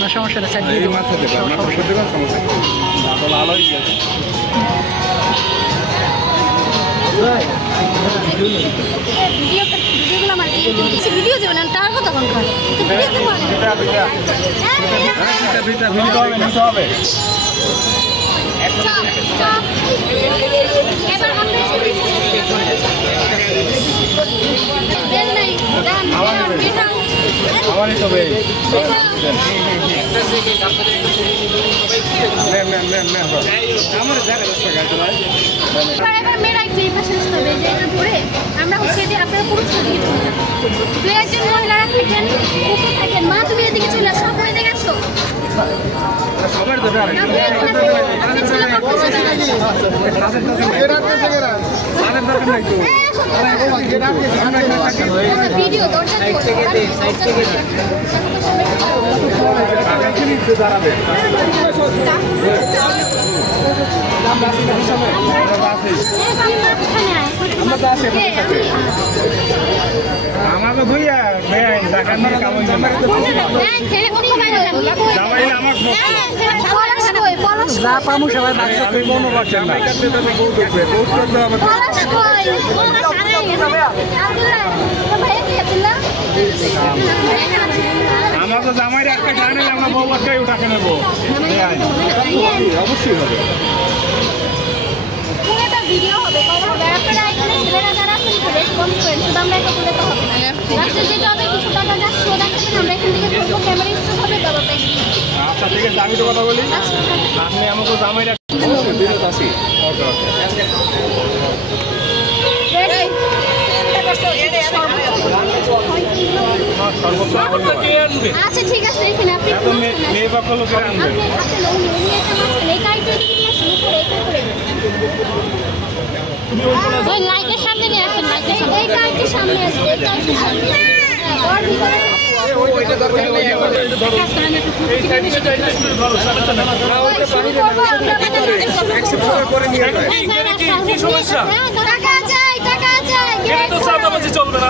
না সমস্যা না, সাইড দিয়ে দিই। মাথা দেবেন, মাথা দেবেন, সমস্যা নেই। দাদা ভালোই গেছে। ভিডিওগুলো আমার কিছু ভিডিও দেবেন না, তার কথা কোন খায় ভিডিও দেবো ভিডিও হবে, নিতে হবে। এবার আমারই তো ভাই মেয়েরা একটু এই পাশে আসতে হবে, যে ধরে আমরা হচ্ছে যে আপনারা পুরুষ দু একজন মহিলারা থাকেন, কুকুর থাকেন, মা তুমি এদিকে চলে আসো, সবাই এদিকে আসো। ভিডিও দাঁড়াবে আমাকে ভুইয়া বেআইন টাকা নিয়ে কামন জামাই যা পামু সবাই বাচ্চা তুই মনে করছেন না কাছে তুমি বউ দেখবে বউ করতে হবে আমরা তো জামাইরে একটা গানে আমরা বউ একটাই উঠাকে নেব অবশ্যই হবে ভিডিও হবে আপনারা এখানে ছেলেরা যারা আছেন রেসপন্স করেন, শুধু আমরা এটা বলে তো হবে না। লাস্টে যে যত কিছু টাকা যা শো দেখাবেন আমরা এখান থেকে করবো, ক্যামেরা ইস্যু হবে বাবাটা। আচ্ছা ঠিক আছে, আমি তো কথা বলি, আপনি আমাকে জামাইরা অবশ্যই বিরোধ আছি। ওকে ওকে আচ্ছা ঠিক আছে, এখানে আপনি মেয়ে বাপ লোকের আনবেন, লাইটের সামনে নিয়ে আসেন, লাইটের সামনে আসবে, চলবে না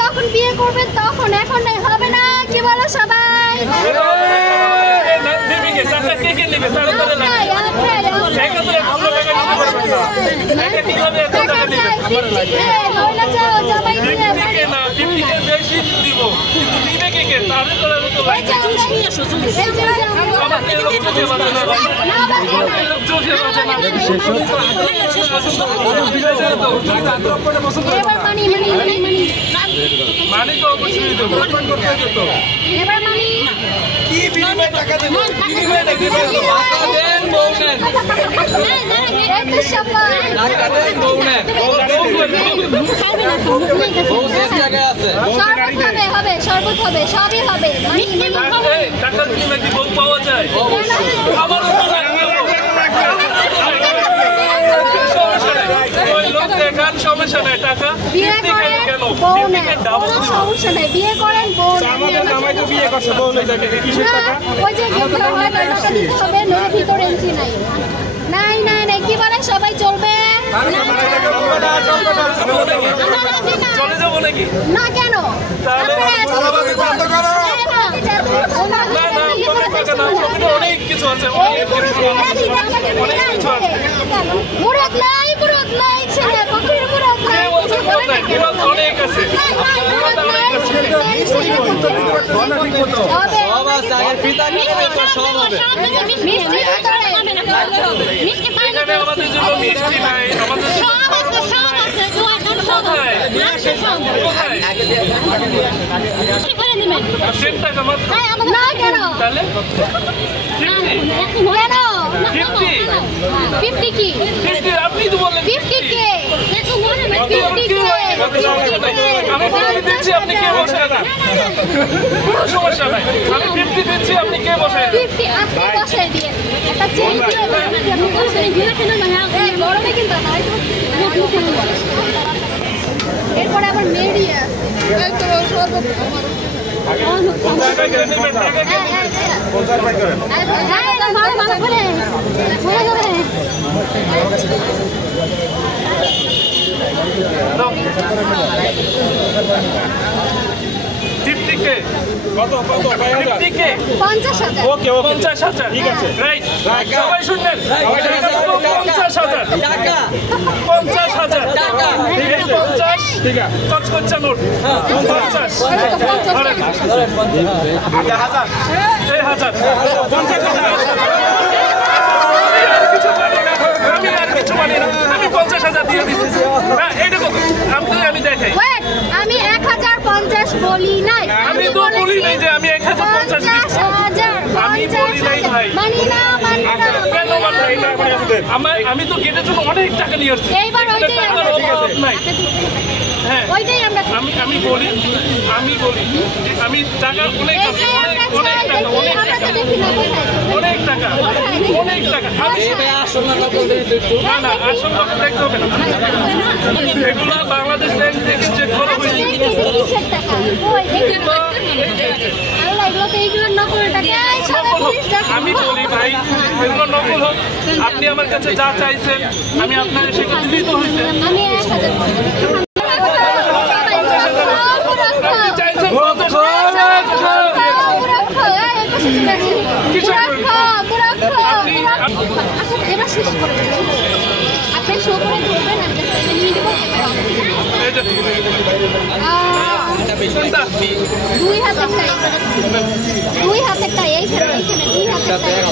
যখন বিয়ে করবেন তখন, এখন হবে না, কি বলো সবাই? মানে তো অবশ্যই দেবো কি বিনিময়ে টাকা দেবো, বিনিময়ে টাকা দেন বউ নেন, টাকা দেন বউ নেন, বউ শেষ জায়গায় আছে, হবে শরবত হবে, সবই হবে। টাকা বিনিময়ে কি বউ পাওয়া যায়? আমারও তো সমস্যা নাই, টাকা বিয়ে করেন বউ নেন, সমস্যা নাই, বিয়ে করেন বউ জামাই তো বিয়ে করছে বউ নেই, কিসের টাকা? ওই যে গিফটটা হয় না, টাকা দিতে হবে, নইলে ভিতরে এন্ট্রি নাই। নাই নাই নাই, কি বলে সবাই চলবে? চলে যাবো নাকি? না কেন? অনেক কিছু আছে, অনেক কিছু আছে। মুরত নাই, মুরত নাই, ছেলে পক্ষের মুরত নাই, অনেক আছে, সব আছে, আগে পিতা সব হবে। এখানে আমাদের জন্য মিষ্টি নাই, আমাদের টাকা মাত্র না কেন? তাহলে 50 কি? 50 আপনি তো বললেন 50 কে? আমি 50 দিচ্ছি, আপনি কে বসায় না, কোনো সমস্যা নাই, আমি 50 দিচ্ছি, আপনি কে বসায় না? 50 আপনি বসায় দিয়ে একটা চেঞ্জ দিয়ে আপনি বসায় দিয়ে এই গরমে কিন্তু না, এরপরে আবার মেরিয়ে আছে। টাকা করে নেবেন, টাকা করে নেবেন। 50 বাই করেন। দাও। 50K কত 50K 50,000 ওকে ওকে 50,000 ঠিক আছে। রাইট সবাই শুনলেন 50,000 টাকা 50,000 টাকা। ঠিক আছে 50 ঠিক আছে কচকচা নোট 50 ধরেন আচ্ছা হাজার এই হাজার 50,000 আমি আর কিছু মানি না আমি 50,000 দিয়ে দিচ্ছি না এইটা কত আমি দেখাই Wait, আমি 1050 বলি নাই। আমি তো বলি নাই যে আমি 1050 দিচ্ছি 50,000 আমি বলি নাই ভাই। মানি না কেন মানবেন? এই টাকা করে আসবেন আমি তো গেটের জন্য অনেক টাকা নিয়ে আসছি এইবার ওইটাই টাকার আমরা অভাব নাই হ্যাঁ ওইটাই আমরা আমি বলি আমি টাকা অনেক এই আছে যে অনেক আমরা অনেক টাকা চাই অনেক আমরা তো টাকা দেখি না কোথায় অনেক টাকা অনেক টাকা আমি আসল না নকল একটু না না আসল কথা দেখতে হবে না এগুলো বাংলাদেশ ব্যাংক থেকে চেক করা হয়েছে এই যে কিসের টাকা ওই দেখি আল্লাহ এগুলো তো এইগুলো নকল টাকা এই সব নকল হোক পুলিশ দেখো আমি বলি ভাই এগুলো নকল হোক আপনি আমার কাছে যা চাইছেন আমি আপনার সেটা দিলেই তো হয়েছে আমি 1000 আপনি চাইছেন 50,000 এবার শেষ করে আপনি শো করে ধরবেন আমি নিয়ে দেবো এই যে কোনটা 2 হাজার টাকা এইখানে 2 হাজার টাকা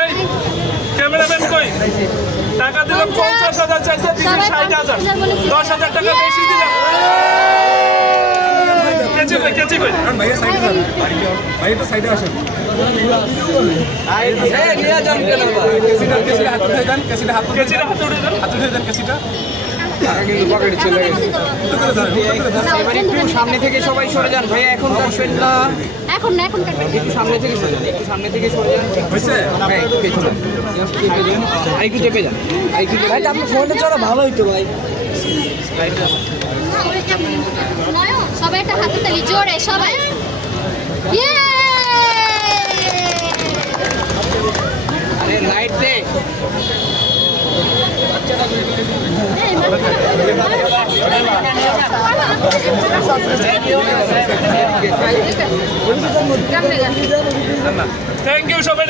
এই ক্যামেরাম্যান কই টাকা দিলাম 50,000 চাইছে দিছি 60,000 10,000 টাকা বেশি দিলাম কেচি কই ভাইয়া সাইডে যান ভাই তো সাইডে আসেন নিয়ে যান কেন কেসিটা হাত উঠে দেন কেসিটা হাত উঠে কেচিটা হাতে উঠে দেন দেন কেসিটা কিন্তু পকেটে চলে গেছে উঠে করে ধরেন এবার একটু সামনে থেকে সবাই সরে যান ভাইয়া এখন কাটবেন না এখন কাটবেন একটু সামনে থেকে সরে যান একটু সামনে থেকে সরে যান হয়েছে হ্যাঁ একটু পেছনে আরেকটু চেপে যান আরেকটু ভাই আপনার ফোনটা চলা ভালো হইতো ভাই সবাই একটা হাতে তালি জোরে সবাই আরে লাইট দে থ্যাংক ইউ সবাই